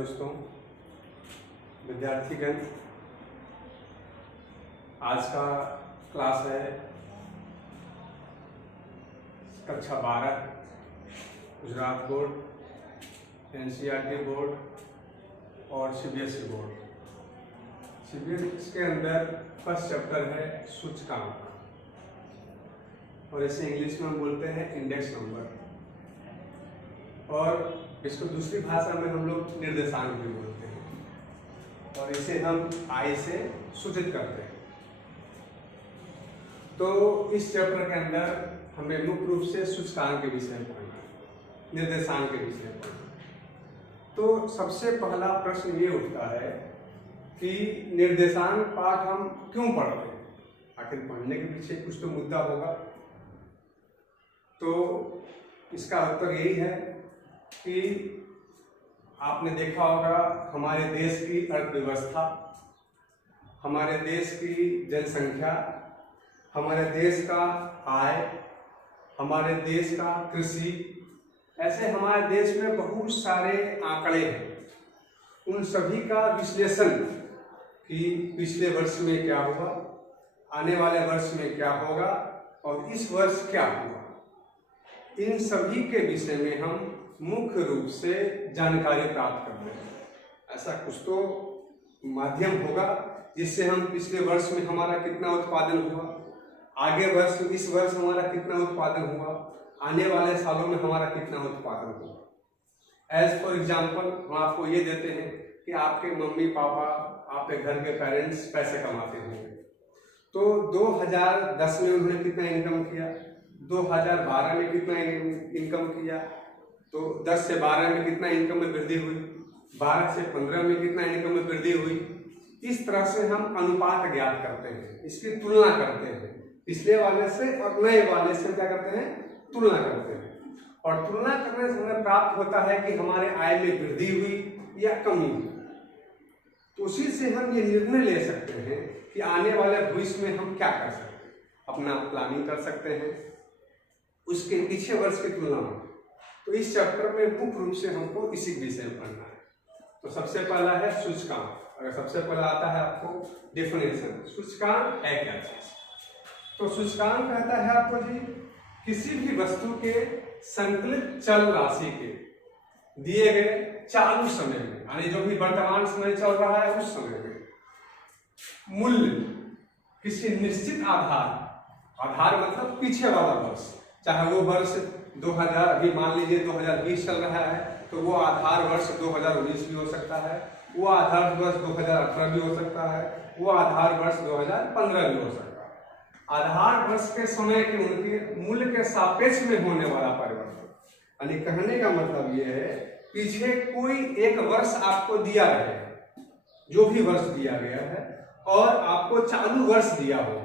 दोस्तों, विद्यार्थीगण, आज का क्लास है कक्षा 12 गुजरात बोर्ड, एनसीईआरटी बोर्ड और सीबीएसई बोर्ड। सीबीएसई के अंदर फर्स्ट चैप्टर है सूचकांक और इसे इंग्लिश में हम बोलते हैं इंडेक्स नंबर, और इसको दूसरी भाषा में हम लोग निर्देशांक भी बोलते हैं और इसे हम आई से सूचित करते हैं। तो इस चैप्टर के अंदर हमें मुख्य रूप से सूचकांक के विषय में पढ़ना है, निर्देशांक के विषय में पढ़ना है। तो सबसे पहला प्रश्न ये उठता है कि निर्देशांक पाठ हम क्यों पढ़ते हैं? आखिर पढ़ने के पीछे कुछ तो मुद्दा होगा। तो इसका उत्तर यही है कि आपने देखा होगा हमारे देश की अर्थव्यवस्था, हमारे देश की जनसंख्या, हमारे देश का आय, हमारे देश का कृषि, ऐसे हमारे देश में बहुत सारे आंकड़े हैं। उन सभी का विश्लेषण कि पिछले वर्ष में क्या हुआ, आने वाले वर्ष में क्या होगा और इस वर्ष क्या हुआ, इन सभी के विषय में हम मुख्य रूप से जानकारी प्राप्त करते हैं। ऐसा कुछ तो माध्यम होगा जिससे हम पिछले वर्ष में हमारा कितना उत्पादन हुआ, आगे वर्ष इस वर्ष हमारा कितना उत्पादन हुआ, आने वाले सालों में हमारा कितना उत्पादन हुआ। एज फॉर एग्जाम्पल हम आपको ये देते हैं कि आपके मम्मी पापा, आपके घर के पेरेंट्स पैसे कमाते होंगे, तो 2010 में उन्होंने कितना इनकम किया, 2012 में कितना इनकम किया, तो 10 से 12 में कितना इनकम में वृद्धि हुई, 12 से 15 में कितना इनकम में वृद्धि हुई। इस तरह से हम अनुपात ज्ञात करते हैं, इसकी तुलना करते हैं, पिछले वाले से और नए वाले से क्या करते हैं, तुलना करते हैं। और तुलना करने से हमें प्राप्त होता है कि हमारे आय में वृद्धि हुई या कमी हुई। तो उसी से हम ये निर्णय ले सकते हैं कि आने वाले भविष्य में हम क्या कर सकते हैं, अपना प्लानिंग कर सकते हैं उसके पीछे वर्ष की तुलना में। तो इस चैप्टर में मुख्य रूप से हमको इसी विषय में पढ़ना है। तो सबसे पहला है सूचकांक। अगर सबसे पहला आता है आपको डेफिनेशन, सूचकांक है क्या चीज? तो सूचकांक कहता है आपको जी किसी भी वस्तु के संकलित चल राशि के दिए गए चालू समय में, यानी जो भी वर्तमान समय चल रहा है उस समय में मूल्य किसी निश्चित आधार मतलब पीछे वाला वर्ष, चाहे वो वर्ष 2000, अभी मान लीजिए 2020 चल रहा है तो वो आधार वर्ष 2019 भी हो सकता है, वो आधार वर्ष 2018 भी हो सकता है, वो आधार वर्ष 2015 भी हो सकता है। आधार वर्ष के समय के उनके मूल्य के सापेक्ष में होने वाला परिवर्तन, यानी कहने का मतलब ये है पीछे कोई एक वर्ष आपको दिया गया है, जो भी वर्ष दिया गया है, और आपको चालू वर्ष दिया हो,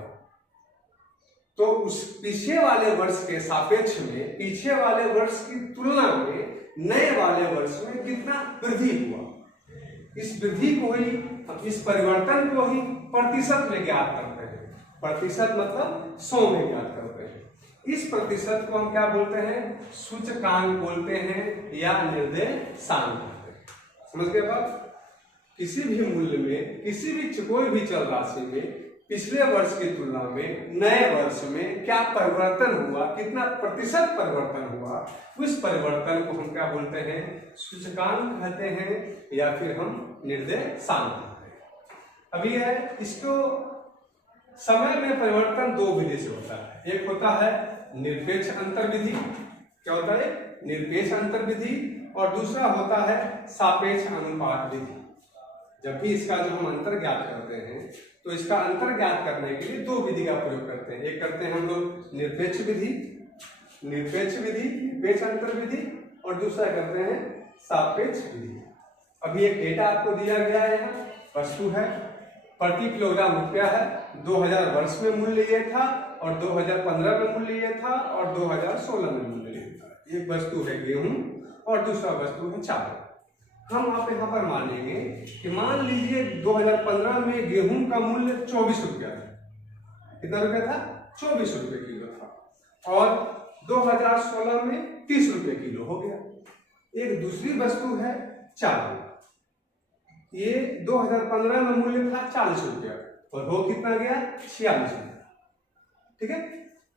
तो उस पीछे वाले वर्ष के सापेक्ष में, पीछे वाले वर्ष की तुलना में नए वाले वर्ष में कितना वृद्धि हुआ, इस वृद्धि को ही, इस परिवर्तन को ही प्रतिशत में ज्ञात करते हैं। प्रतिशत मतलब 100 में ज्ञात करते हैं। इस प्रतिशत को हम क्या बोलते हैं? सूचकांक बोलते हैं या निर्देशांक बोलते हैं। समझ गए बात? किसी भी मूल्य में, किसी भी कोई भी चल राशि में पिछले वर्ष की तुलना में नए वर्ष में क्या परिवर्तन हुआ, कितना प्रतिशत परिवर्तन हुआ, उस परिवर्तन को हम क्या बोलते हैं? सूचकांक कहते हैं या फिर हम निर्देशांक कहते हैं। अभी है इसको समय में परिवर्तन दो विधि से होता है। एक होता है निरपेक्ष अंतर विधि। क्या होता है? निरपेक्ष अंतर विधि। और दूसरा होता है सापेक्ष अनुपात विधि। जब भी इसका जो हम अंतर ज्ञात करते हैं तो इसका अंतर ज्ञात करने के लिए दो विधि का प्रयोग करते हैं। एक करते हैं हम लोग निरपेक्ष विधि, निरपेक्ष अंतर विधि, और दूसरा करते हैं सापेक्ष विधि। अभी एक डेटा आपको दिया गया है, यहाँ वस्तु है, प्रति किलोग्राम रुपया है, 2000 वर्ष में मूल्य ये था और 2015 में मूल्य ये था और 2016 में मूल्य ये था। एक वस्तु है गेहूं और दूसरा वस्तु है चावल। हम आप यहाँ पर मानेंगे कि मान लीजिए 2015 में गेहूं का मूल्य 24 रुपया था। कितना रुपया था? 24 रुपये किलो था, और 2016 में 30 रुपये किलो हो गया। एक दूसरी वस्तु है चावल। ये 2015 में मूल्य था 40 रुपया और हो कितना गया 46 रुपया। ठीक है,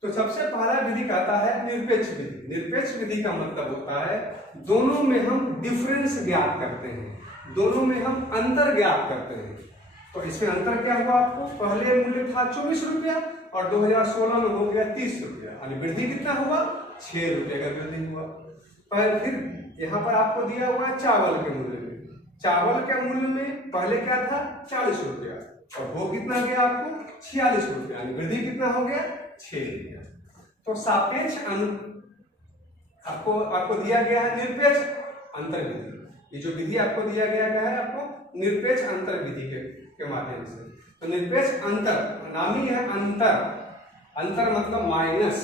तो सबसे पहला विधि कहता है निरपेक्ष विधि। निरपेक्ष विधि का मतलब होता है दोनों में हम डिफरेंस ज्ञात करते हैं, दोनों में हम अंतर ज्ञात करते हैं। तो इसमें अंतर क्या हुआ आपको, पहले मूल्य था 24 रुपया और 2016 में हो गया 30 रुपया, यानी वृद्धि कितना हुआ 6 रुपये का वृद्धि हुआ। पर फिर यहाँ पर आपको दिया हुआ है चावल के मूल्य में, चावल के मूल्य में पहले क्या था 40 रुपया और हो कितना गया आपको 46 रुपया, यानी वृद्धि कितना हो गया 6 रुपया। तो सापेक्ष आपको दिया गया है निरपेक्ष अंतर विधि। ये जो विधि आपको दिया गया है आपको निरपेक्ष अंतर विधि के माध्यम से। तो निरपेक्ष अंतर नाम ही है अंतर, अंतर मतलब माइनस,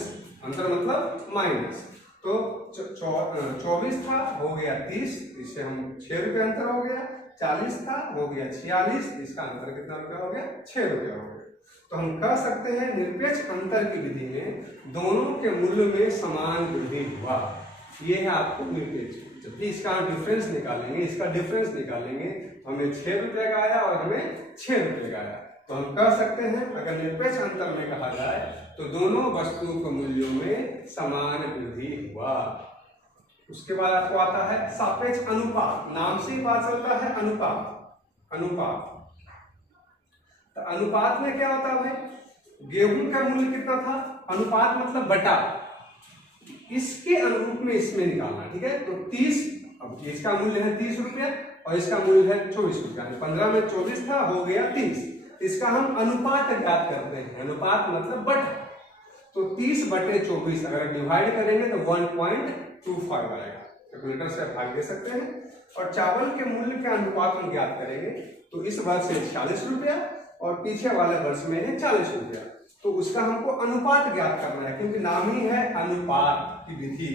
अंतर मतलब माइनस। तो 24 था हो गया 30, इससे हम 6 रुपये अंतर हो गया, 40 था हो गया 46, इसका अंतर कितना रुपया हो गया 6 रुपया हो गया। तो हम कह सकते हैं निरपेक्ष अंतर की विधि में दोनों के मूल्य में समान वृद्धि हुआ। ये है आपको निरपेक्ष। जब भी इसका डिफरेंस निकालेंगे, इसका डिफरेंस निकालेंगे तो हमें 6 रुपये का आया और हमें 6 रुपये का आया। तो हम कह सकते हैं अगर निरपेक्ष अंतर में कहा जाए तो दोनों वस्तुओं के मूल्यों में समान वृद्धि हुआ। उसके बाद आपको आता है सापेक्ष अनुपात। नाम से ही पता चलता है अनुपात। अनुपात तो अनुपात में क्या होता है भाई, गेहूं का मूल्य कितना था, अनुपात मतलब बटा, इसके अनुरूप में इसमें निकालना। ठीक है, तो 30, अब इसका मूल्य है 30 रुपया और इसका मूल्य है 24 रुपया, 15 में 24 था हो गया 30, इसका हम अनुपात ज्ञात करते हैं। अनुपात मतलब बटा, तो 30 बटे 24 अगर डिवाइड करेंगे तो 1.25 आएगा। कैलकुलेटर से भाग दे सकते हैं। और चावल के मूल्य के अनुपात हम ज्ञात करेंगे तो इस वर्ष से 40 रुपया और पीछे वाले वर्ष में है 40 रुपया, तो उसका हमको अनुपात ज्ञात करना है क्योंकि नाम ही है अनुपात की विधि।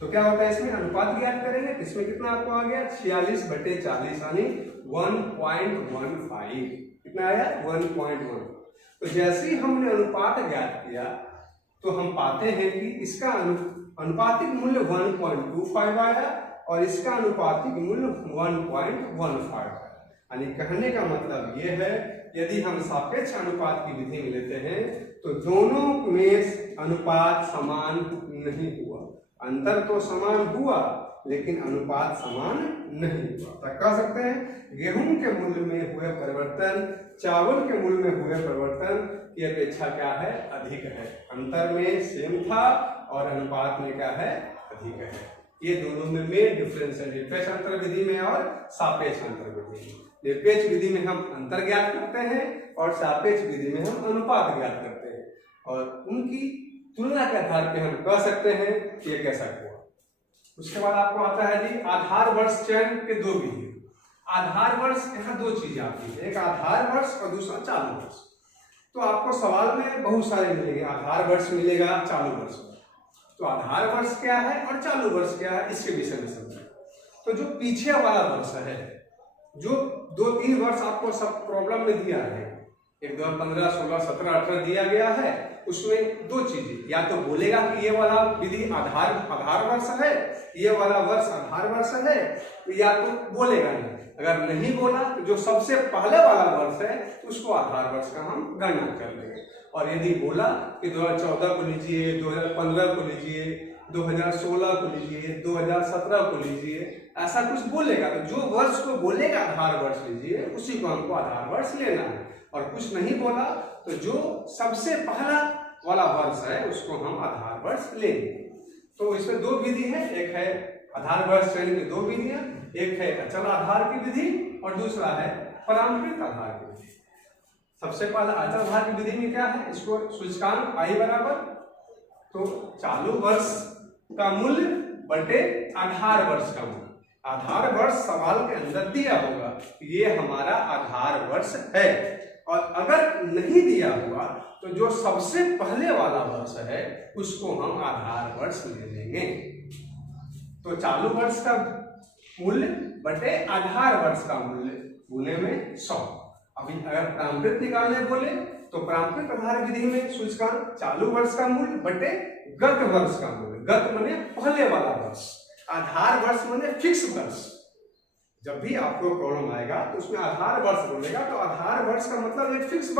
तो क्या होता है इसमें अनुपात ज्ञात करेंगे, इसमें कितना आपको आ गया 46 बटे 40 यानी 1.15, कितना आया 1.1। तो जैसे ही हमने अनुपात ज्ञात किया तो हम पाते हैं कि इसका अनुपातिक मूल्य 1.25 आया और इसका अनुपातिक मूल्य 1.15 आया। यानी कहने का मतलब ये है यदि हम सापेक्ष अनुपात की विधि में लेते हैं तो दोनों में अनुपात समान नहीं हुआ। अंतर तो समान हुआ लेकिन अनुपात समान नहीं हुआ। तो कह सकते हैं गेहूं के मूल्य में हुए परिवर्तन चावल के मूल्य में हुए परिवर्तन की अपेक्षा क्या है, अधिक है। अंतर में सेम था और अनुपात में क्या है, अधिक है। ये दोनों में डिफरेंस है, निरपेक्ष अंतर विधि में और सापेक्ष अंतर विधि में। निरपेक्ष विधि में हम अंतर ज्ञात करते हैं और सापेक्ष विधि में हम अनुपात ज्ञात करते हैं और उनकी तुलना के आधार पे हम कह सकते हैं कि ये कैसा हुआ। उसके बाद आपको आता है जी आधार वर्ष चयन के 2 विधि। आधार वर्ष यहाँ 2 चीजें आती है, एक आधार वर्ष और दूसरा चालू वर्ष। तो आपको सवाल में बहुत सारे मिलेंगे, आधार वर्ष मिलेगा, चालू वर्ष। तो आधार वर्ष क्या है और चालू वर्ष क्या है इसके विषय में समझें। तो जो पीछे वाला वर्ष है, जो 2-3 वर्ष आपको सब प्रॉब्लम में दिया है, 1, 2, 15, 16, 17, 18 दिया गया है, उसमें 2 चीजें, या तो बोलेगा कि ये वाला विधि आधार वर्ष है, ये वाला वर्ष आधार वर्ष है, या तो बोलेगा नहीं। अगर नहीं बोला तो जो सबसे पहले वाला वर्ष है उसको आधार वर्ष का हम गणना कर लेंगे। और यदि बोला कि 2014 को लीजिए, 2015 को लीजिए, 2016 को लीजिए, 2017 को लीजिए, ऐसा कुछ बोलेगा तो जो वर्ष को बोलेगा आधार वर्ष लीजिए, उसी को हमको आधार वर्ष लेना है। और कुछ नहीं बोला तो जो सबसे पहला वाला वर्ष है उसको हम आधार वर्ष लेंगे। तो इसमें 2 विधि है, एक है आधार वर्ष चयन की 2 विधियां, एक है अचल आधार की विधि और दूसरा है पारंपरिक आधार की विधि। सबसे पहला अचल आधार की विधि में क्या है, इसको सूचकांक I बराबर तो चालू वर्ष का मूल्य बटे आधार वर्ष का मूल्य। आधार वर्ष सवाल के अंदर दिया होगा, ये हमारा आधार वर्ष है, और अगर नहीं दिया हुआ तो जो सबसे पहले वाला वर्ष है उसको हम आधार वर्ष ले लेंगे। तो चालू वर्ष का मूल्य बटे आधार वर्ष का मूल्य गुने में 100। अभी अगर पारंपरिक निकालने बोले तो पारंपरिक आधार विधि में सूचकांक चालू वर्ष का मूल्य बटे गत वर्ष का मूल्य। गत माने पहले वाला वर्ष, आधार वर्ष माने फिक्स वर्ष। जब भी आपको प्रॉब्लम आएगा तो उसमें आधार वर्ष बोलेगा, तो आधार वर्ष का मतलब एक फिक्स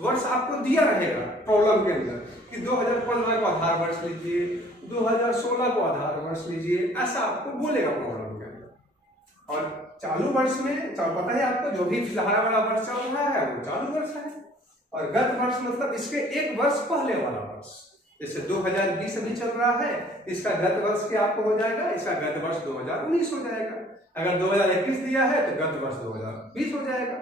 वर्ष आपको दिया रहेगा प्रॉब्लम के अंदर कि 2015 को आधार वर्ष लीजिए, 2016 को आधार वर्ष लीजिए, ऐसा आपको बोलेगा प्रॉब्लम के अंदर। और चालू वर्ष में पता है आपको, जो भी फिलहाल वाला वर्ष चल रहा है वो चालू वर्ष है, और गत वर्ष मतलब इसके एक वर्ष पहले वाला वर्ष। जैसे 2020 अभी चल रहा है, इसका गत वर्ष क्या आपको हो जाएगा, इसका गत वर्ष 2019 हो जाएगा। अगर 2021 दिया है तो गत वर्ष 2020 हो जाएगा।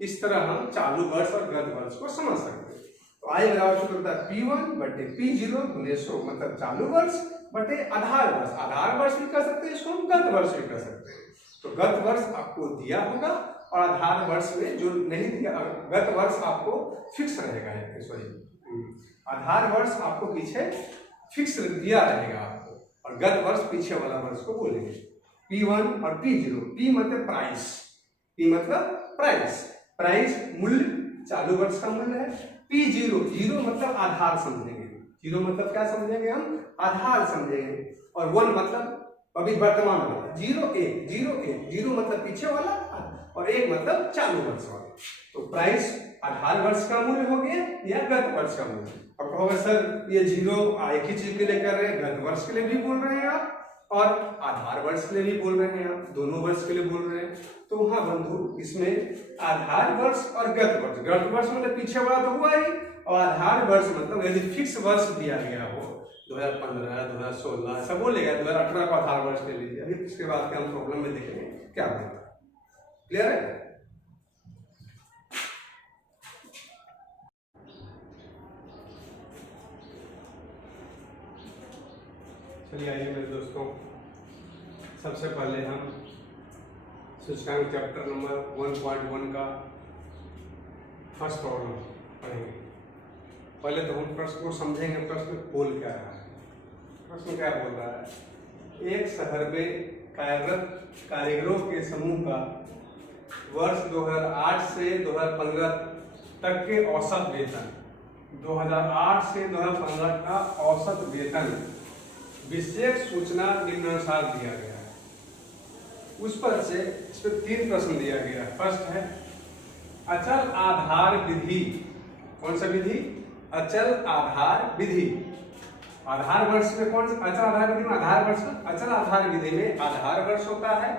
इस तरह हम चालू वर्ष और गत वर्ष को समझ सकते हैं। तो आई बराबर सूत्र होता है P1 बटे P0 गुने 100, मतलब चालू वर्ष बटे आधार वर्ष। आधार वर्ष भी कर सकते हैं, इसको हम गत वर्ष भी कर सकते हैं। तो गत वर्ष आपको दिया होगा और आधार वर्ष में जो नहीं दिया, गत वर्ष आपको फिक्स रहेगा, सॉरी आधार वर्ष आपको पीछे फिक्स दिया रहेगा आपको, और गत वर्ष पीछे वाला वर्ष को बोलेंगे। P1 और P0, P मतलब प्राइस, P मतलब प्राइस, प्राइस मूल्य चालू वर्ष का मूल्य है। P0, जीरो मतलब आधार समझेंगे, जीरो मतलब क्या समझेंगे हम, आधार समझेंगे। और 1 मतलब अभी वर्तमान वाला, 0 1, 0 1, 0 मतलब पीछे वाला और 1 मतलब चालू वर्ष वाला। तो प्राइस आधार वर्ष का मूल्य हो गया या गत वर्ष का मूल्य। अब कहोगे सर ये 0 एक ही चीज के लिए कर रहे हैं, गत वर्ष के लिए भी बोल रहे हैं आप और आधार वर्ष के लिए भी बोल रहे हैं आप, दोनों वर्ष के लिए बोल रहे हैं। तो हाँ बंधु, इसमें आधार वर्ष और गत वर्ष, गत वर्ष मतलब पीछे वाला तो हुआ ही, और आधार वर्ष मतलब यदि फिक्स वर्ष दिया गया हो 2015, 2016 ऐसा बोलेगा, 2018 को आधार वर्ष ले लीजिए। अभी इसके बाद के हम प्रॉब्लम में देखेंगे क्या बोलता है। क्लियर है? चलिए आइए मेरे दोस्तों, सबसे पहले हम सूचकांक चैप्टर नंबर 1.1 का फर्स्ट प्रॉब्लम पढ़ेंगे। पहले तो हम प्रश्न को समझेंगे, प्रश्न बोल क्या रहा है। प्रश्न क्या बोल रहा है, एक शहर में कार्यरत कारीगरों के समूह का वर्ष 2008 से 2015 तक के औसत वेतन, 2008 से 2015 का औसत वेतन विशेष सूचना निम्नानुसार दिया गया है। उस पर से इस पर 3 प्रश्न दिया गया है। फर्स्ट है अचल आधार विधि। कौन सा विधि? अचल आधार विधि। आधार वर्ष में कौन सा अचल आधार विधि में? आधार वर्ष। अचल आधार विधि में आधार वर्ष होता है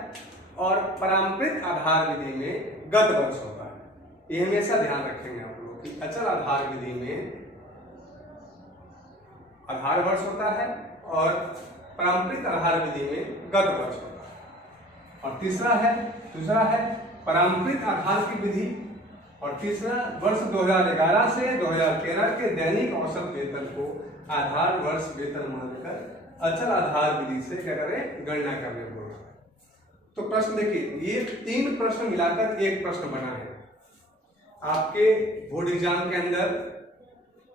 और पारंपरिक आधार विधि में गत वर्ष होता है। ये हमेशा ध्यान रखेंगे आप लोग कि अचल आधार विधि में आधार वर्ष होता है और पारंपरिक आधार विधि में गत वर्ष होता है। और दूसरा है पारंपरिक आधार की विधि, और तीसरा वर्ष 2011 से 2013 के दैनिक औसत वेतन को आधार वर्ष वेतन मानकर अचल आधार विधि से क्या करें, गणना करने बोल रहा है। तो प्रश्न देखिए, ये 3 प्रश्न मिलाकर एक प्रश्न बना है। आपके बोर्ड एग्जाम के अंदर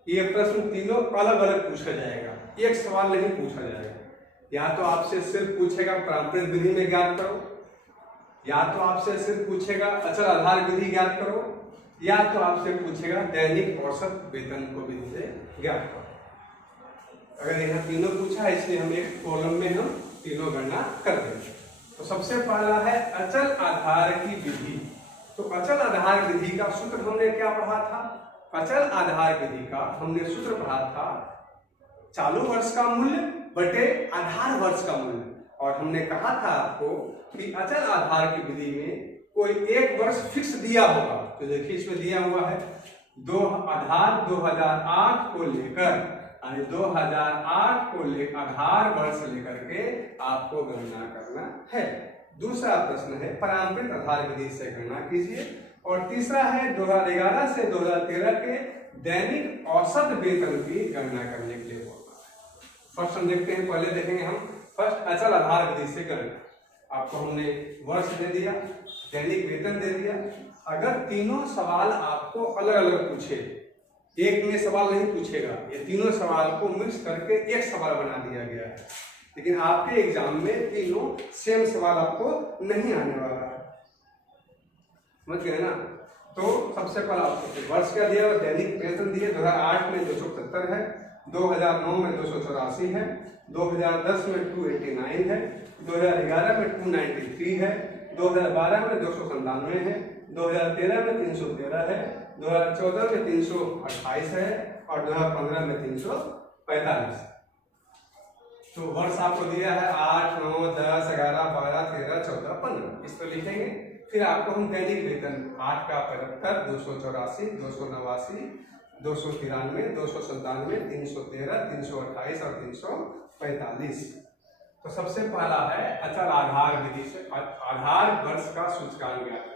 ये प्रश्न तीनों अलग अलग पूछा जाएगा, एक सवाल नहीं पूछा जाएगा। या तो आपसे सिर्फ पूछेगा पारंपरिक विधि में ज्ञात करो, या तो आपसे सिर्फ पूछेगा अचल आधार विधि ज्ञात करो, या तो आपसे पूछेगा दैनिक औसत वेतन को विधि से ज्ञात करो। अगर यह तीनों पूछा है, इसलिए हम एक कॉलम में हम तीनों गणना कर देंगे। तो सबसे पहला है अचल आधार की विधि। तो अचल आधार विधि का सूत्र हमने क्या पढ़ा था? अचल आधार विधि का हमने सूत्र पढ़ा था चालू वर्ष का मूल्य बटे आधार वर्ष का मूल्य। और हमने कहा था आपको कि अचल आधार की विधि में कोई एक वर्ष फिक्स दिया होगा। तो देखिए इसमें दिया हुआ है आधार 2008 को लेकर, यानी 2008 को लेकर आधार वर्ष लेकर के आपको गणना करना है। दूसरा प्रश्न है पारंपरिक आधार विधि से गणना कीजिए, और तीसरा है 2011 से 2013 के दैनिक औसत वेतन की गणना करने के लिए बोलना है। फर्स्ट हम देखते हैं, पहले देखेंगे हम फर्स्ट अचल आधार विधि से गणना। आपको हमने वर्ष दे दिया, दैनिक वेतन दे दिया। अगर तीनों सवाल आपको अलग अलग पूछे, एक में सवाल नहीं पूछेगा, ये तीनों सवाल को मिक्स करके एक सवाल बना दिया गया है। लेकिन आपके एग्जाम में तीनों सेम सवाल आपको नहीं आने वाला है, समझ गए ना। तो सबसे पहला आपको वर्ष क्या दिया, दैनिक वेतन दिए 2008 में 270 है, 2009 में 284 है, 2010 में 289 है, 2011 में 293 है, 2012 में 297 है, 2013 में 313 है, 2014 में 328 है और 2015 में 345। तो वर्ष आपको दिया है 8, 9, 10, 11, 12, 13, 14, 15 इस पर लिखेंगे। फिर आपको हम दैनिक वेतन 8 का 75, 284, 289, 293, 297, 313, 328 और 345। तो सबसे पहला है अचल आधार विधि से आधार वर्ष का सूचकांक ज्ञात करना।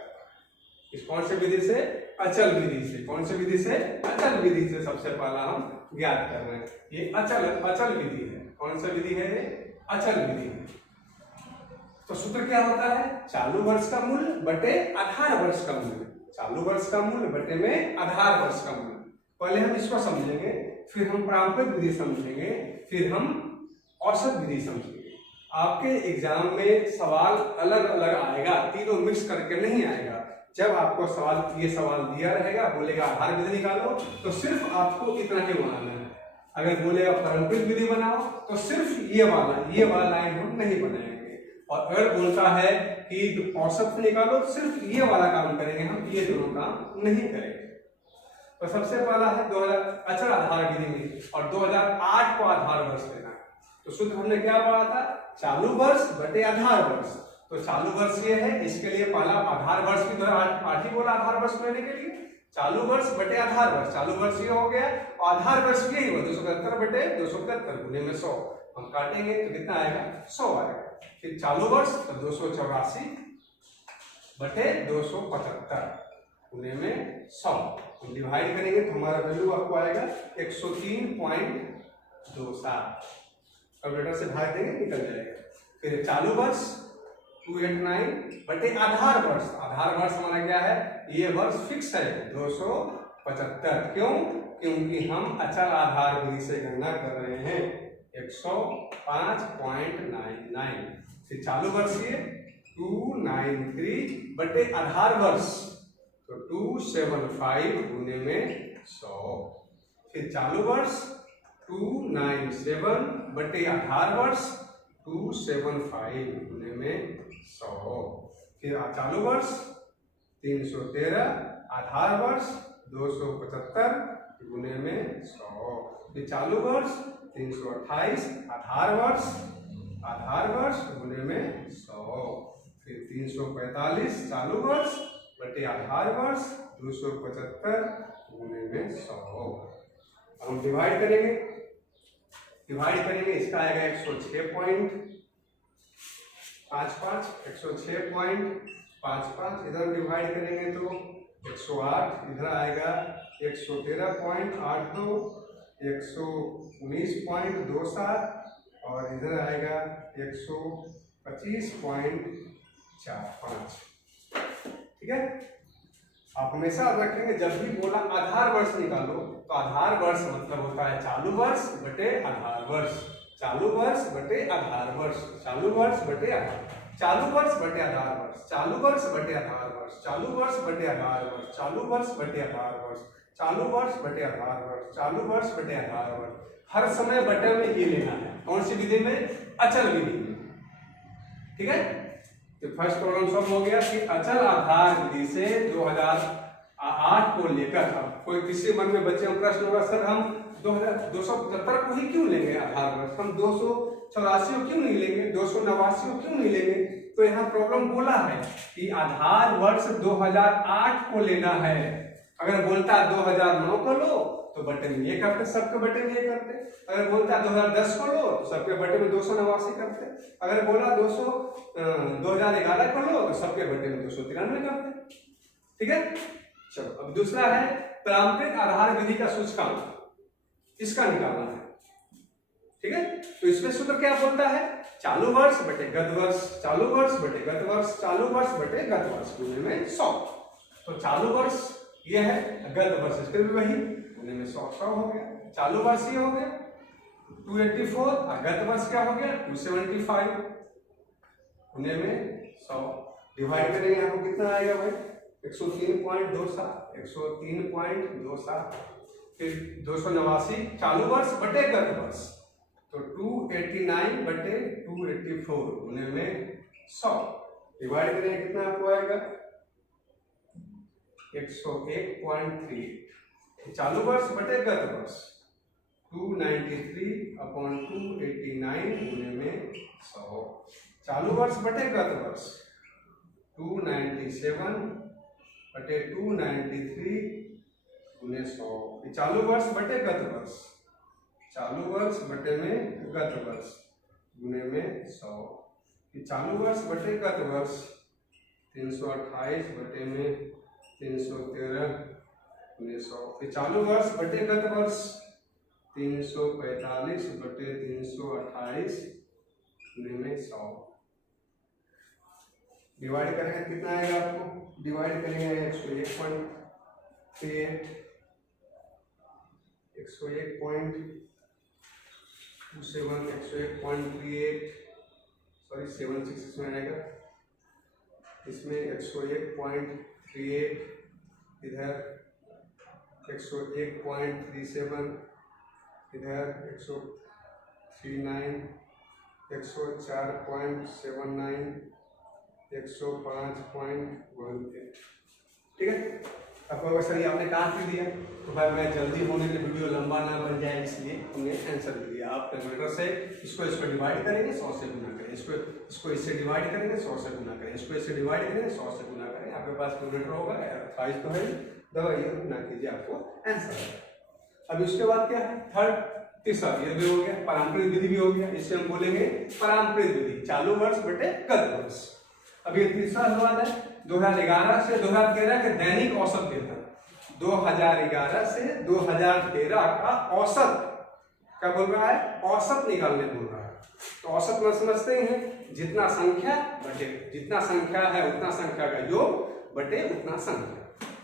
इस कौन से विधि से? अचल विधि से। कौन से विधि से? अचल विधि से सबसे पहला हम ज्ञात कर रहे हैं। ये अचल विधि है। कौन सा विधि है? ये अचल विधि है। तो सूत्र क्या होता है? चालू वर्ष का मूल्य बटे आधार वर्ष का मूल्य। चालू वर्ष का मूल्य बटे में आधार वर्ष का मूल्य। पहले हम इसको समझेंगे, फिर हम पारंपरिक विधि समझेंगे, फिर हम औसत विधि समझेंगे। आपके एग्जाम में सवाल अलग अलग आएगा, तीनों मिक्स करके नहीं आएगा। जब आपको ये सवाल दिया रहेगा, बोलेगा आधार विधि निकालो, तो सिर्फ आपको इतना ही बनाना है। अगर बोलेगा पारंपरिक विधि बनाओ, तो सिर्फ ये वाला लाइन हम नहीं बनाएंगे। और अगर बोलता है कि औसत निकालो, तो सिर्फ ये वाला काम करेंगे हम, ये दोनों काम नहीं करेंगे। तो सबसे पहला है 2000 अचल आधार विधि में, और 2008 को आधार वर्ष लेना है। तो सूत्र हमने क्या पढ़ा था? चालू वर्ष बटे आधार वर्ष। तो चालू वर्ष ये है, इसके लिए पहला आधार वर्ष भी 2008 ही बोला आधार वर्ष लेने के लिए। चालू वर्ष बटे आधार वर्ष, चालू वर्ष ये हो गया और आधार वर्ष भी यही हुआ 275 बटे 275 गुने में 100। हम काटेंगे तो कितना आएगा? 100 आएगा। फिर चालू वर्ष तो 284 बटे 275 गुने में 100। हम डिवाइड करेंगे तो हमारा वैल्यू आपको आएगा 103.27। कैलकुलेटर से भाग देंगे, निकल जाएगा। फिर चालू वर्ष 289 बटे आधार वर्ष। आधार वर्ष हमारा क्या है? ये वर्ष फिक्स है 275। क्यों? क्योंकि हम अचल आधार विधि से गणना कर रहे हैं 105.99। फिर चालू वर्ष ये 293 बटे आधार वर्ष, तो 275 गुने में 100। फिर चालू वर्ष 297 बटे आधार वर्ष 275 गुने में 100। फिर चालू वर्ष 313 आधार वर्ष 275 गुने में 100। फिर चालू वर्ष 328 आधार वर्ष गुने में 100। फिर 345 चालू वर्ष बटे आधार वर्ष 275 गुने में 100। हम डिवाइड करेंगे, इसका आएगा 106.55, 106.55। इधर डिवाइड करेंगे तो 108, इधर आएगा 113.82, 119.27 और इधर आएगा 125.45। ठीक है। आप हमेशा रखेंगे, जब भी बोला आधार वर्ष निकालो, तो आधार वर्ष मतलब होता है चालू वर्ष बटे आधार वर्ष, चालू वर्ष बटे आधार वर्ष, चालू वर्ष बटे आधार, चालू वर्ष बटे आधार वर्ष, चालू वर्ष बटे आधार वर्ष, चालू वर्ष बटे आधार वर्ष, चालू वर्ष बटे आधार वर्ष, चालू वर्ष बटे आधार वर्ष, चालू वर्ष बटे आधार वर्ष। हर समय बटे में ये लेना है। कौन सी विधि में? अचल विधि में। ठीक है। तो फर्स्ट प्रॉब्लम सॉल्व हो गया कि अचल आधार विधि से 2008 को लेकर, अब कोई किसी मन में बच्चे में प्रश्न होगा, सर हम 275 को ही क्यों लेंगे आधार वर्ष, हम 284 को क्यों नहीं लेंगे, 289 को क्यों नहीं लेंगे? तो यहाँ प्रॉब्लम बोला है कि आधार वर्ष 2008 को लेना है। अगर बोलता 2009 को लो तो बटे में ये करते, सबके बटे में ये करते। अगर बोलता 2010 को लो तो सबके बटे में 289 करते। अगर बोला 2011 को लो तो सबके बटे में 293 करते। ठीक है। चलो अब दूसरा है पारंपरिक आधार विधि का सूचकांक, इसका निकालना है। ठीक है। तो इसमें सूत्र क्या बोलता है? चालू वर्ष बटे गत वर्ष, चालू वर्ष बटे गत वर्ष, चालू वर्ष बटे गत वर्ष गुने में 100। तो चालू वर्ष ये है, गत वर्ष इसके भी वही गुने में 100 हो गया। चालू वर्ष ये हो गया 284 और गत वर्ष क्या हो गया 275 गुने में 100। डिवाइड करेंगे आपको कितना आएगा भाई? 103.27, 103.27। फिर 289 चालू वर्ष बटे गत वर्ष, तो 289 बटे 284 गुने में 100। डिवाइड करेंगे कितना आपको आएगा 101.3 चालू वर्ष बटे गत वर्ष 293/289 गुणे में 100 चालू वर्ष बटे गत वर्ष 297/293 गुणे 100 चालू वर्ष बटे गत वर्ष चालू वर्ष बटे में गत वर्ष गुणे में 100 चालू वर्ष बटे गत वर्ष 328 बटे में 313 गुणे 100 चालू वर्ष बटे गत वर्ष 345 बटे 328 गुणे में 100 डिवाइड करेंगे कितना आएगा आपको डिवाइड करेंगे 101.38 101.27 सॉरी 76 इसमें आएगा इसमें 101.38 इधर 101.37 इधर 139 104.79 105.18 ठीक है। आपको अगर सही आपने कहा फिर दिया तो भाई मैं जल्दी होने के वीडियो लंबा ना बन जाए इसलिए हमने आंसर दिया। आप कैलकुलेटर से इसको डिवाइड करेंगे 100 से गुना करें इसको इससे डिवाइड करेंगे 100 से गुना करें इसको इससे डिवाइड करेंगे 100 से गुना करें आपके पास कैलकुलेटर होगा 28 तो है दवाइए गुना कीजिए आपको आंसर है। अब उसके बाद क्या है थर्ड तीसरा ये भी हो गया पारंपरिक विधि भी हो गया इसे हम बोलेंगे पारंपरिक विधि चालू वर्ष बटे गत वर्ष। अब ये तीसरा सवाल है 2011 से 2013 के दैनिक औसत वेतन 2011 से 2013 का औसत क्या बोल रहा है औसत निकालने बोल रहा है। तो औसत में समझते ही हैं जितना संख्या बटे जितना संख्या है उतना संख्या का योग बटे उतना संख्या।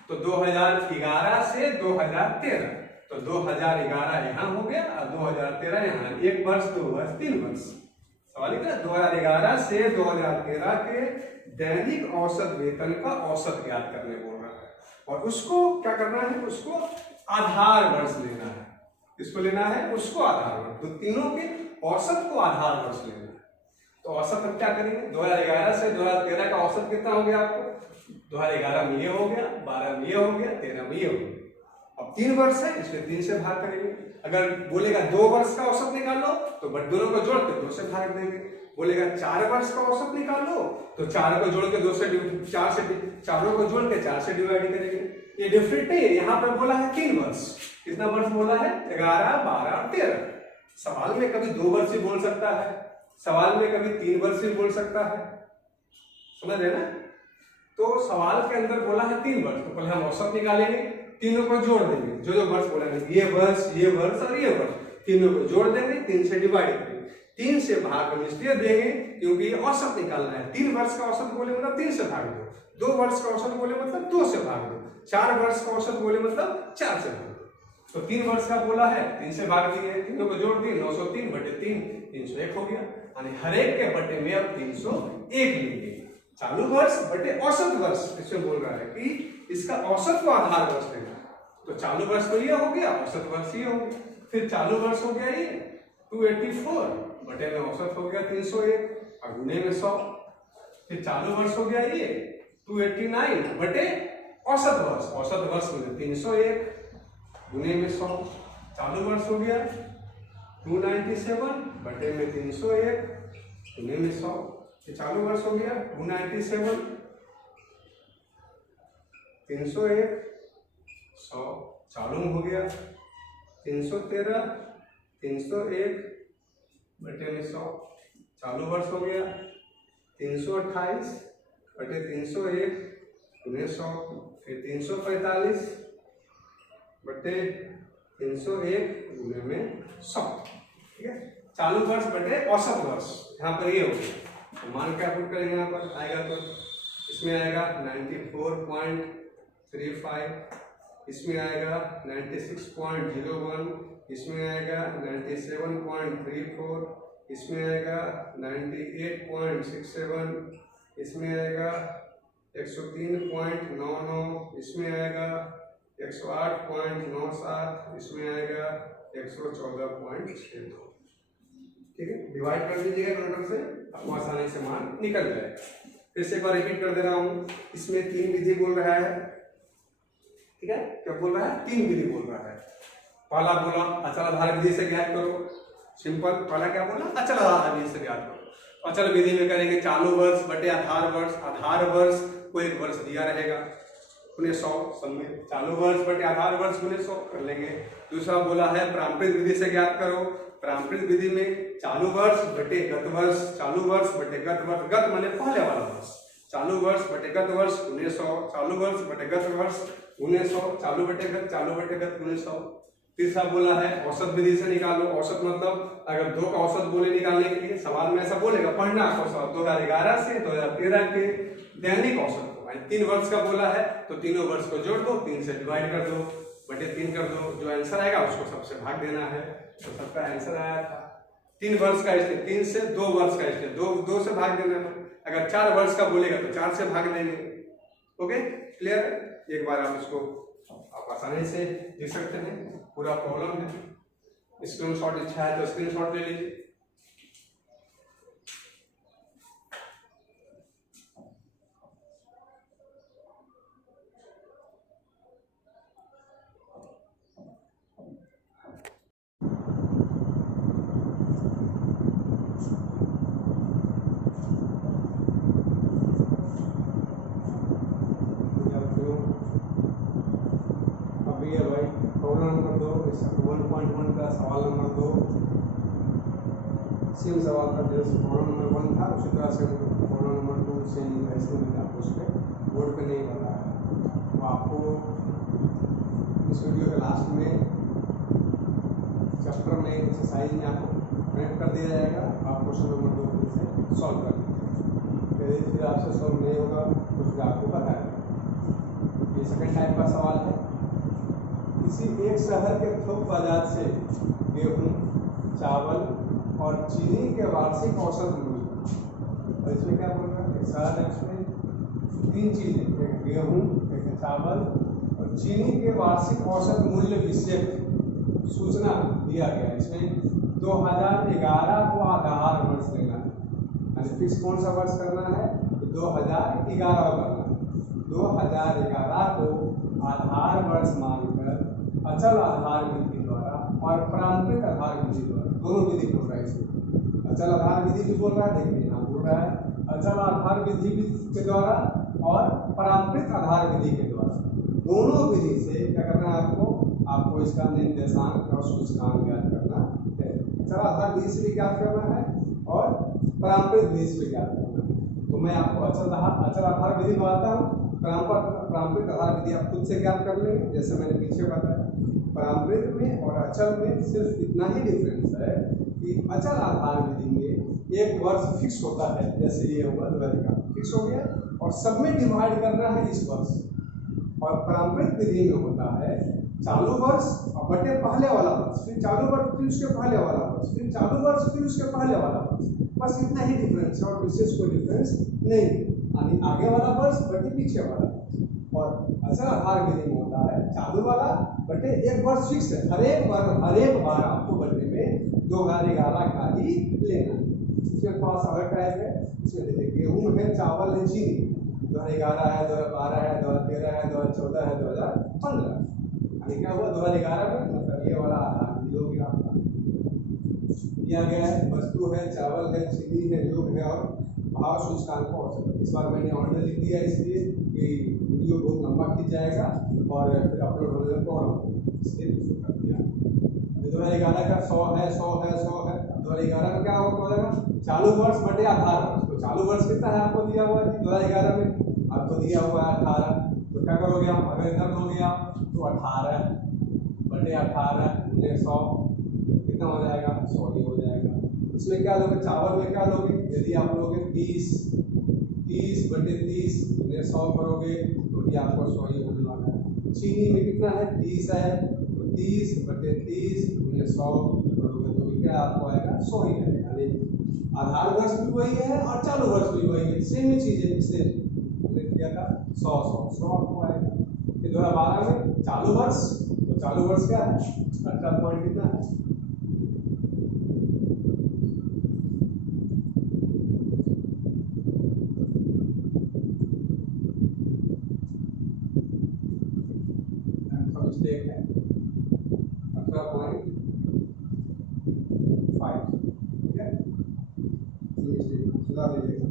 तो 2011 से 2013 तो 2011 यहाँ हो गया और 2013 यहाँ एक वर्ष 2 वर्ष 3 वर्ष सवाल है 2011 से 2013 के दैनिक औसत वेतन का औसत ज्ञात करने बोल रहा है और उसको क्या करना है उसको आधार वर्ष लेना है इसको लेना है उसको आधार वर्ष तो तीनों के औसत को आधार वर्ष लेना है। तो औसत हम क्या करेंगे 2011 से 2013 का औसत कितना हो गया आपको 2011 में ये हो गया 12 में ये हो गया 13 में ये हो गया। अब 3 वर्ष है इसलिए 3 से भाग करेंगे। अगर बोलेगा 2 वर्ष का औसत निकाल लो तो दोनों को जोड़ के 2 से भाग देंगे। बोलेगा 4 वर्ष का औसत निकाल लो तो 4 को जोड़ के 2 से 4 से चारों को जोड़ के 4 से डिवाइड करेंगे। ये डिफरेंट है यहाँ पे बोला है 3 वर्ष कितना वर्ष बोला है 11 12 और 13। सवाल में कभी 2 वर्ष ही बोल सकता है सवाल में कभी 3 वर्ष ही बोल सकता है समझ रहे ना। तो सवाल के अंदर बोला है 3 वर्ष तो पहले हम औसत निकालेंगे तीनों को जोड़ देंगे जो वर्ष बोलेंगे ये वर्ष और ये वर्ष तीनों को जोड़ देंगे 3 से डिवाइड करेंगे 3 से भाग हम इसलिए देंगे क्योंकि ये औसत निकालना है। 3 वर्ष का औसत बोले मतलब 3 से भाग दो 2 वर्ष का औसत बोले मतलब 2 से भाग दो 4 वर्ष का औसत बोले मतलब 4 से भाग दो। तो 3 वर्ष का बोला है 3 से भाग दिए तीनों को जोड़ दिए 903 बटे 3 301 हो गया यानी हर एक के बटे में अब 301 लेंगे। चालू वर्ष बटे औसत वर्ष इसमें बोल रहा है कि इसका औसत को आधार वर्ष लेना है। तो चालू वर्ष तो ये हो गया औसत वर्ष ये हो गया फिर चालू वर्ष हो गया ये 284 बटे में औसत हो गया 301 और गुणे में 100 फिर चालू वर्ष हो गया ये 289 बटे औसत वर्ष में 301 गुणे में 100 चालू वर्ष हो गया 297 बटे में 301 गुणे में 100 चालू वर्ष हो गया 297 301 100 चालू हो गया 313 301 बटे में 100 चालू वर्ष हो गया 328 बटे 301 गुणे 100 फिर 345 बटे 301 गुणे में 100 ठीक है। चालू वर्ष बटे औसत वर्ष यहाँ पर ये हो गया तो मान क्या पुट करेंगे यहाँ पर आएगा तो इसमें आएगा 94.35 इसमें आएगा 96.01 इसमें आएगा 97.34 इसमें आएगा 98.67 इसमें आएगा 103.99 इसमें आएगा 108.97 इसमें आएगा 114.62 ठीक है। डिवाइड कर दीजिएगा कैलकुलेटर से आपको आसानी से मान निकल जाएगा। फिर से एक बार रिपीट कर दे रहा हूँ, इसमें 3 विधि बोल रहा है, ठीक है, क्या बोल रहा है, 3 विधि बोल रहा है। पहला बोला अचल आधार विधि से ज्ञात करो, सिंपल। पहला क्या बोला, अचल आधार विधि से ज्ञात करो। अचल विधि में करेंगे चालू वर्ष बटे आधार वर्ष, आधार वर्ष को 1 वर्ष दिया रहेगा, 1900 सब में, चालू वर्ष बटे आधार वर्ष 1900 कर लेंगे। दूसरा बोला है पारंपरिक विधि से ज्ञात करो, पारंपरिक विधि में चालू वर्ष बटे गत वर्ष, चालू वर्ष बटे गत वर्ष, गत माने पहले वाला वर्ष, चालू वर्ष बटे गत वर्ष 1900, चालू वर्ष बटे गत वर्ष 1900, चालू बटे गत 1900। तीसरा बोला है औसत विधि से निकालो, औसत मतलब अगर 2 का औसत बोले निकालने के लिए सवाल में ऐसा बोलेगा, पढ़ना औसत 2011 से 2013 के दैनिक औसत को, 3 वर्ष का बोला है तो तीनों वर्ष को जोड़ दो, 3 से डिवाइड कर दो, बटे 3 कर दो, जो आंसर आएगा उसको सबसे भाग देना है। तो सबका आंसर आया था 3 वर्ष का, इसलिए 3 से 2 वर्ष का, इसलिए 2 से भाग देना है। अगर 4 वर्ष का बोलेगा तो 4 से भाग देंगे। ओके, क्लियर है? एक बार आप इसको आप आसानी से लिख सकते हैं, पूरा प्रॉब्लम है। स्क्रीनशॉट इच्छा है तो स्क्रीनशॉट ले लीजिए। सेम सवाल का जैसे प्रॉब्लम नंबर 1 था उसी तरह से प्रॉब्लम नंबर 2 सेम ऐसे में आपको उस पर बोर्ड पे नहीं बना है। तो आपको इस वीडियो के लास्ट में चैप्टर में एक्सरसाइज में आपको कनेक्ट कर दिया जाएगा, आप क्वेश्चन नंबर 2 से सॉल्व कर लीजिए। यदि फिर आपसे सॉल्व नहीं होगा तो फिर आपको बताएगा। ये सेकंड टाइप का सवाल है। किसी एक शहर के थोक बाजार से गेहूँ, चावल और चीनी के वार्षिक औसत मूल्य, और इसमें क्या बोल रहा है, एक शहर है उसमें 3 चीजें, एक गेहूँ, एक चावल और चीनी के वार्षिक औसत मूल्य विषय सूचना दिया गया है। इसमें 2011 को आधार वर्ष लेना है, यानी फिक्स कौन सा वर्ष करना है, तो 2011 करना है। 2011 को आधार वर्ष मानकर अचल आधार विधि द्वारा और पारंपरिक आधार विधि द्वारा, दोनों विधि बोल रहा है इसमें। अचल आधार विधि भी बोल रहा है, देखिए यहाँ बोल रहा है अचल आधार विधि के द्वारा और पारंपरिक आधार विधि के द्वारा, दोनों विधि से क्या करना है आपको इसका निर्देशांक और सूचकांक ज्ञात करना है। अचल आधार विधि से भी ज्ञात करना है और पारंपरिक विधि से भी ज्ञात करना है। तो मैं आपको अचल आधार विधि बताता हूँ, पारंपरिक आधार विधि आप खुद से ज्ञात कर लेंगे, जैसे मैंने पीछे बताया। पारंपरिक में और अचल में सिर्फ इतना ही डिफरेंस है कि अचल आधार विधि में 1 वर्ष फिक्स होता है, जैसे ये होगा 2011 फिक्स हो गया और सब में डिवाइड करना है इस वर्ष। और पारंपरिक विधि में होता है चालू वर्ष और बटे पहले वाला वर्ष, फिर चालू वर्ष, फिर उसके पहले वाला वर्ष, फिर चालू वर्ष, फिर उसके पहले वाला वर्ष, बस इतना ही डिफरेंस है और विशेष कोई डिफरेंस नहीं, यानी आगे वाला वर्ष बटे पीछे वाला। और अचल आधार विधि में होता है चालू वाला बटे 1 वर्ष फिक्स है, हर एक बार आपको बटे में 2011 का ही लेना है। इसमें थोड़ा सा अलग टाइप है, इसमें देखिए गेहूँ है, चावल है, चीनी 2011 है, 2012 है, 2013 है, 2014 है, 2015, यानी क्या हुआ 2011 में, मतलब ये वाला आधार विधि हो गया आपका। दिया गया है वस्तु है, चावल है, चीनी है, योग है और भाव सूचकांक को औसत। इस बार मैंने ऑर्डर लिख दिया इसलिए कि वीडियो बहुत लंबा खींच जाएगा और फिर अपलोड होने में प्रॉब्लम, इसलिए दूसरा कर दिया। 2011 का 100 है, 100 है, 100 है। 2011 का क्या होगा, चालू वर्ष बटे आधार वर्ष। तो चालू वर्ष कितना है आपको दिया हुआ है 2011 में, आपको दिया हुआ है 18, तो क्या करोगे आप, अगर इधर लोगे आप तो 18 बटे 18 100 कितना हो जाएगा, 100 ही हो जाएगा। इसमें क्या लोगे, चावल में क्या लोगे, यदि आप लोगे 30 बटे 30 100 करोगे तो ये आपको 100 ही होने वाला है। चीनी में कितना है, 30 है, तो 30 बटे 30 100 करोगे तो क्या आपको आएगा, 100 ही आएगा। यानी आधार वर्ष भी वही है और चालू वर्ष भी वही है, सेम ही चीज है, इससे हमने किया था 100 आपको आएगा। फिर 2012 में चालू वर्ष, तो चालू वर्ष क्या है, 18 पॉइंट कितना है, मिस्टेक है 18.5, ठीक है, सुधार लीजिएगा।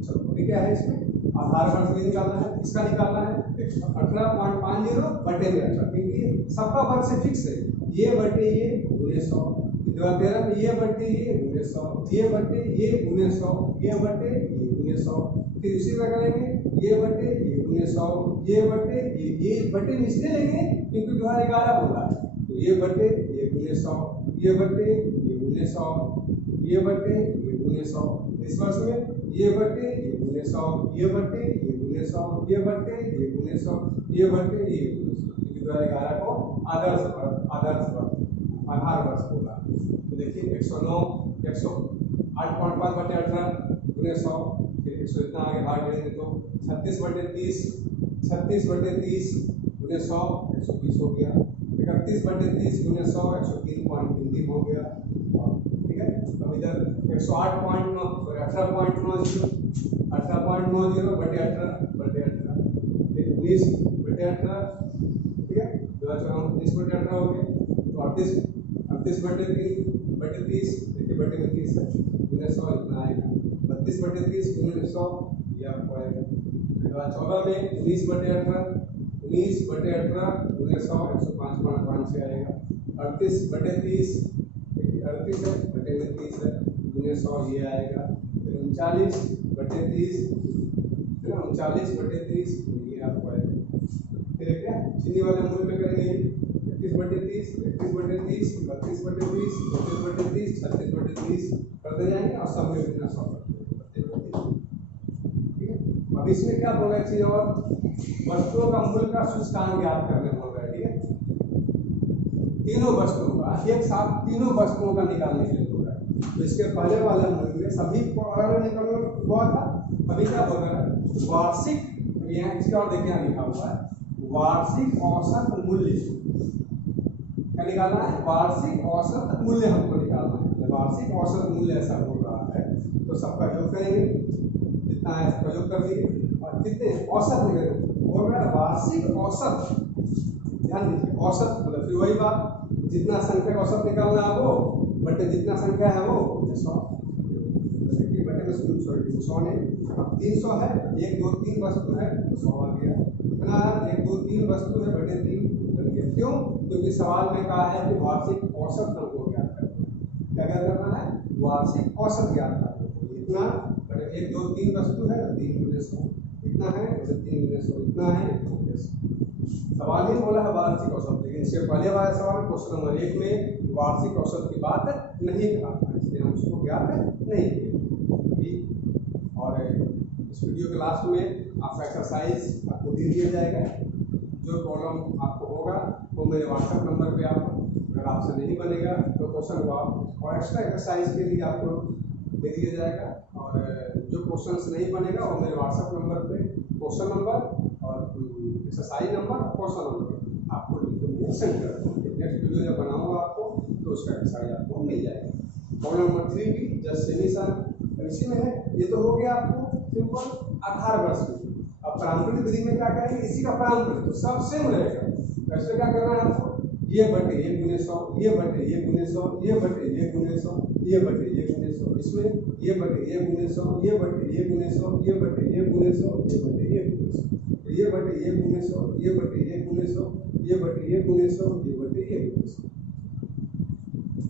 चलो अभी क्या है इसमें आधार वर्ष भी निकालना है, इसका निकालना है 18.50 बटे में 18, क्योंकि सबका वर्ष से फिक्स है, ये बटे ये गुणे 100, 13 में ये बटे ये गुणे 100, ये बटे ये गुणे 100, ये बटे ये गुणे 100, फिर इसी में करेंगे ये बटे ये गुणे 100, ये बटे ये बटे में इसलिए लेंगे क्योंकि 2011 बोला है, तो ये बटे ये गुणे 100, ये बटे ये गुणे 100, ये बटे ये गुणे 100, इस वर्ष में ये बटे ये गुणे 100, ये बटे ये गुणे 100, ये बटे ये गुणे 100, ये बटे ये गुणे 100, क्योंकि 2011 को आदर्श वर्ष आधार वर्ष बोला। तो देखिए 109 108.5 बटे 18 गुणे 100, फिर 100 इतना आगे भाग देंगे तो 36 बटे 30 गुणे 100 120 हो गया, 31 बटे 30 गुणे 100 103.33 हो गया, ठीक है। अब इधर 108.9 18.90 बटे 18 फिर 19 बटे 18, ठीक है, 19 बटे 18 हो गए, तो 38 बटे 30 देखिए बटे में 30 है गुणे 100 इतना आएगा, 32 बटे 30 गुणे 100 ये आपको आएगा। 14 में 19 बटे 18 गुणे 100 105.5 से आएगा, 38 बटे 30 38 है बटे में 30 है गुणे 100 ये आएगा, फिर 39 बटे 30 ये आपको आएगा। फिर क्या चीनी वाले मूल में करेंगे 31 बटे 30 32 बटे 30 34 बटे 30 36 बटे 30 करते जाएंगे और सब में इतना 100 ठीक है। अब इसमें क्या बोला चाहिए और वस्तुओं का मूल्य का सूचकांक ज्ञात करने बोल रहा है, ठीक है, तीनों वस्तुओं का एक साथ तीनों वस्तुओं का निकालने के लिए बोल रहा है। तो इसके पहले वाले मूल्य में सभी को अलग निकालना हुआ था, अभी क्या बोल रहा है वार्षिक, यहाँ इसका और देखिए यहाँ लिखा हुआ है वार्षिक औसत मूल्य क्या निकालना है, वार्षिक औसत मूल्य हमको निकालना है। वार्षिक औसत मूल्य ऐसा बोल रहा है तो सबका योग करेंगे, जितना है सबका योग कर दिए और कितने औसत निकलेंगे बोल रहा है वार्षिक औसत, ध्यान दीजिए औसत मतलब फिर वही बात जितना संख्या का औसत निकालना है वो बटे जितना संख्या है वो 100 बटे में 100 ने 300 है 1 2 3 वस्तु है तो 100 आ गया, इतना 1 2 3 वस्तु है बटे 3 बन गया। क्यों? क्योंकि सवाल में कहा है कि वार्षिक औसत हमको ज्ञात करना है, क्या करना है वार्षिक औसत ज्ञात करना है, इतना बटे 1 2 3 वस्तु है 3 गुणे 100 इतना है 3 गुणे 100 इतना है, सवाल ही बोला है वार्षिक औसत, लेकिन इससे पहले वाला सवाल क्वेश्चन नंबर 1 में वार्षिक औसत की बात नहीं कहा था, इसलिए हम उसको ज्ञात नहीं किए। और इस वीडियो के लास्ट में आपका एक्सरसाइज आपको दे दिया जाएगा, जो प्रॉब्लम आपको होगा वो मेरे व्हाट्सएप नंबर पे आप, अगर आपसे नहीं बनेगा तो क्वेश्चन को आप और एक्स्ट्रा एक्सरसाइज के लिए आपको दे दिया जाएगा, और जो क्वेश्चन नहीं बनेगा वो मेरे व्हाट्सएप नंबर पे क्वेश्चन नंबर और एक्सरसाइज नंबर और क्वेश्चन नंबर आपको सेंड कर दूँगा। नेक्स्ट वीडियो जब बनाऊँगा आपको तो उसका एक्सरसाइज आपको मिल जाएगा। प्रॉब्लम नंबर 3 भी जस्ट सेमिशन इसी में है। ये तो हो गया आपको सिंपल आधार वर्ष में। अब पारंपरिक विधि में क्या करेंगे, इसी का पारंपरिक तो सब सेम रहेगा। कैसे क्या करना है आपको, ये बटे ये गुणे 100, ये बटे ये गुणे 100, ये बटे ये गुणे 100, ये बटे ये गुणे 100, इसमें ये बटे ये गुणे 100, ये बटे ये गुणे 100, ये बटे ये गुणे 100, ये बटे ये गुणे 100, ये बटे ये गुणे 100, ये बटे ये गुणे 100, ये बटे ये गुणे 100, ये बटे ये गुणे 100।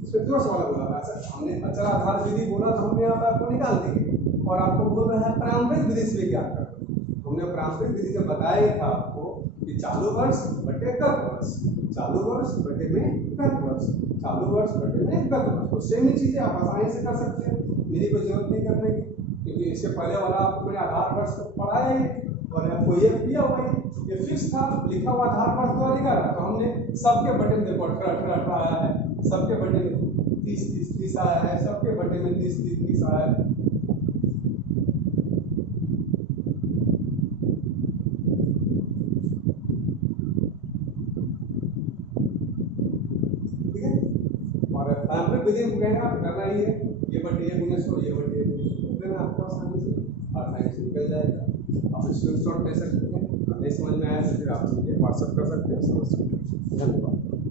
इसमें दो सवाल बोला था सर, हमने अचल आधार विधि बोला तो हमने यहाँ पे आपको निकाल देंगे, और आपको बोल रहा है पारंपरिक विधि से क्या करना। हमने पारंपरिक विधि से बताया था आपको कि चालू वर्ष बटे गत वर्ष, चालू वर्ष बटे में गत वर्ष, चालू वर्ष बटे में गत वर्ष, तो सेम ही चीजें आप आसानी से कर सकते हैं, मेरी कोई जरूरत नहीं करने की, क्योंकि इससे पहले वाला आपको मैंने आधार वर्ष को पढ़ाया ही और आपको ये किया हुआ ही, ये फिक्स था लिखा हुआ आधार वर्ष 2011, तो हमने सबके बटे में देखो 18 आया है, सबके बटे में 30 आया है, सबके बटे में 30 आया है। पारंपरिक विधि में कहना करना ही है, ये बटे ये गुणे 100, ये बटे ये गुणे 100, आपको आसानी से निकल जाएगा। आप स्क्रीनशॉट ले सकते हैं। नहीं समझ में आया तो फिर आप मुझे व्हाट्सअप कर सकते हो समझ सकते हो। धन्यवाद।